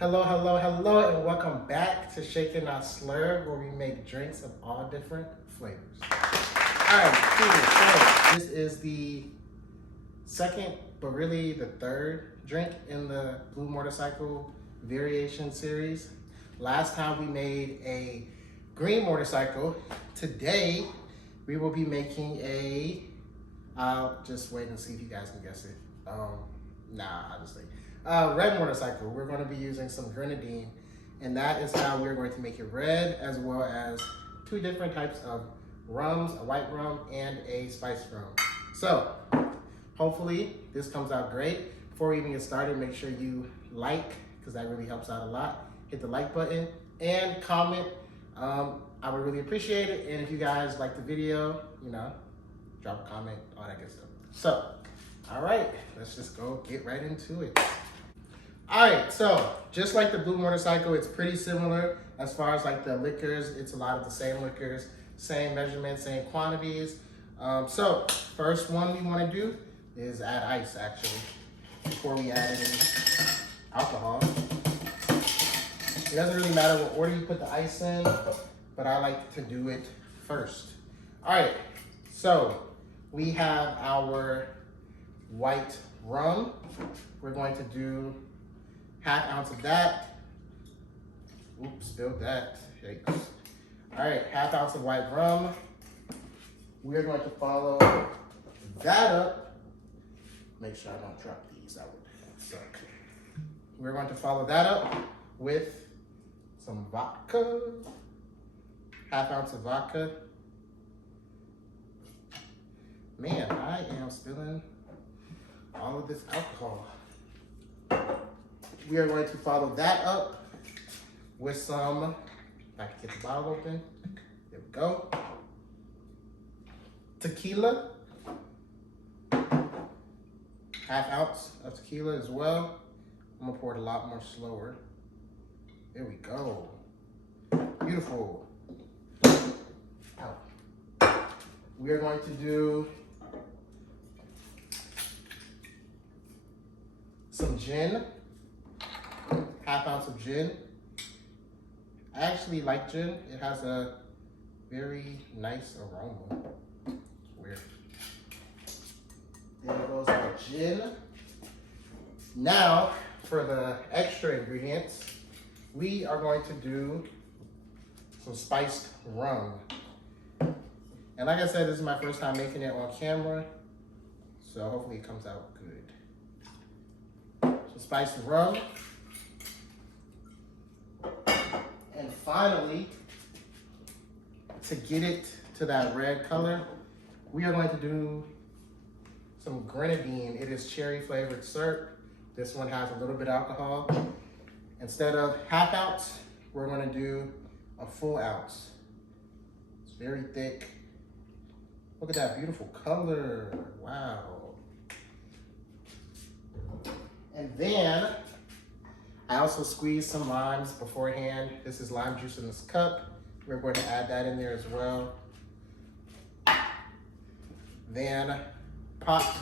Hello, hello, hello, and welcome back to Shaken Not Slur, where we make drinks of all different flavors. All right, cool. So this is the second, but really the third drink in the Blue Motorcycle variation series. Last time we made a green motorcycle. Today we will be making a. I'll just wait and see if you guys can guess it. Honestly. Red motorcycle. We're going to be using some Grenadine, and that is how we're going to make it red, as well as two different types of rums, a white rum and a spiced rum. So hopefully this comes out great. Before we even get started, make sure you like, because that really helps out a lot. Hit the like button and comment. I would really appreciate it. And if you guys like the video, drop a comment, all that good stuff. So, all right, let's just go get right into it. All right, so just like the Blue Motorcycle, it's pretty similar as far as like the liquors. It's a lot of the same liquors, same measurements, same quantities. So first one we want to do is add ice, actually, before we add any alcohol. It doesn't really matter what order you put the ice in, but I like to do it first. All right, so we have our white rum. We're going to do ½ ounce of that. Oops, spilled that. Yikes. All right, ½ ounce of white rum. We're going to follow that up. Make sure I don't drop these, that would suck. We're going to follow that up with some vodka. ½ ounce of vodka. Man, I am spilling all of this alcohol. We are going to follow that up with some, if I can get the bottle open, there we go. Tequila, ½ ounce of tequila as well. I'm gonna pour it a lot more slower. There we go. Beautiful. Ow. We are going to do some gin, ½ ounce of gin. I actually like gin. It has a very nice aroma. It's weird. There goes our gin. Now, for the extra ingredients, we are going to do some spiced rum. And like I said, this is my first time making it on camera, so hopefully it comes out good. So spiced rum. And finally, to get it to that red color, we are going to do some Grenadine. It is cherry flavored syrup. This one has a little bit of alcohol. Instead of ½ ounce, we're going to do a full ounce. It's very thick. Look at that beautiful color. Wow. And then I also squeezed some limes beforehand. This is lime juice in this cup. We're going to add that in there as well. Then pop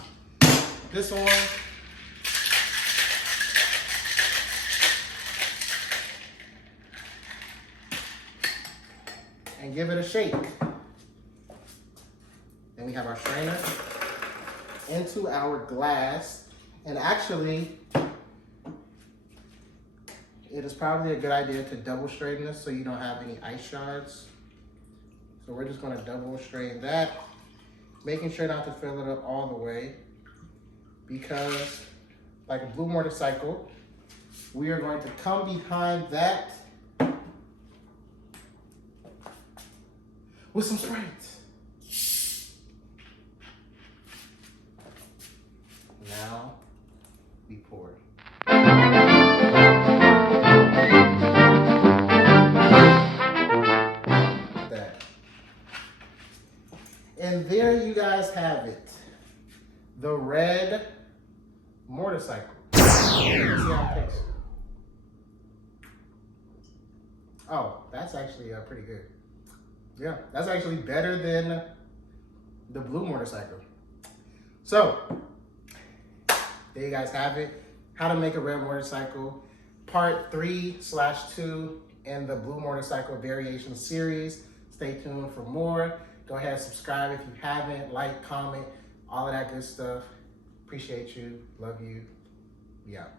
this on. And give it a shake. Then we have our strainer into our glass. And actually, it is probably a good idea to double strain this so you don't have any ice shards. So we're just gonna double strain that, making sure not to fill it up all the way, because like a Blue Motorcycle, we are going to come behind that with some Sprite. Now we pour. That. And there you guys have it. The red motorcycle. Let's see how it tastes. Oh, that's actually pretty good. Yeah, that's actually better than the Blue Motorcycle. So, there you guys have it. How to make a red motorcycle. part 3/2 in the Blue Motorcycle Variation series. Stay tuned for more. Go ahead, subscribe if you haven't, like, comment, all of that good stuff. Appreciate you, love you, be out.